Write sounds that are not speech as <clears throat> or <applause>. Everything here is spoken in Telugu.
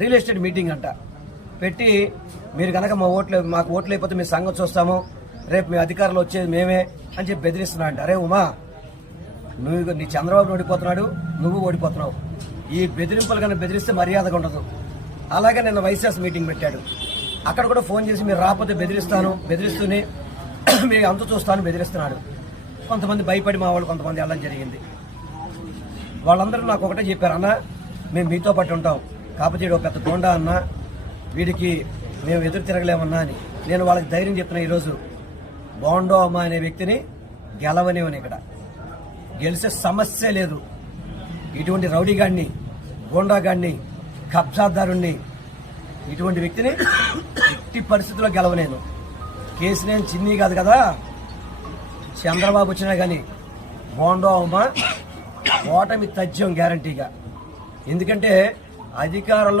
రియల్ ఎస్టేట్ మీటింగ్ అంట. పెట్టి మీరు కనుక మా ఓట్లు మాకు ఓట్లు అయిపోతే మీ సంగతి చూస్తాము. రేపు మీ అధికారులు వచ్చేది మేమే అని చెప్పి బెదిరిస్తున్నా అంట. అరే ఉమా నువ్వు నీ చంద్రబాబు ఓడిపోతున్నాడు నువ్వు ఓడిపోతున్నావు. ఈ బెదిరింపులు కన్నా బెదిరిస్తే మర్యాదగా ఉండదు. అలాగే నిన్న వైసీఎస్ మీటింగ్ పెట్టాడు. అక్కడ కూడా ఫోన్ చేసి మీరు రాకపోతే బెదిరిస్తాను బెదిరిస్తూనే <clears throat> మీరు అంత చూస్తాను బెదిరిస్తున్నాడు. కొంతమంది భయపడి మా వాళ్ళు కొంతమంది వెళ్ళడం జరిగింది. వాళ్ళందరూ నాకు ఒకటే చెప్పారు అన్న మేము మీతో పాటు ఉంటాం. కాకపోతే ఒక పెద్ద గోండా అన్న వీడికి మేము ఎదురు తిరగలేమన్నా అని. నేను వాళ్ళకి ధైర్యం చెప్తున్నా ఈరోజు. బోండో అమ్మ అనే వ్యక్తిని గెలవనివని ఇక్కడ. గెలిచే సమస్య లేదు. ఇటువంటి రౌడీ గోండాగాడిని గోండా కబ్జాదారుణ్ణి ఇటువంటి వ్యక్తిని ఎట్టి పరిస్థితుల్లో గెలవలేను. కేసు నేను చిన్ని కాదు కదా. చంద్రబాబు వచ్చినా కానీ బోండో అమ్మ ఓటమి తథ్యం గ్యారంటీగా. ఎందుకంటే అధికారంలో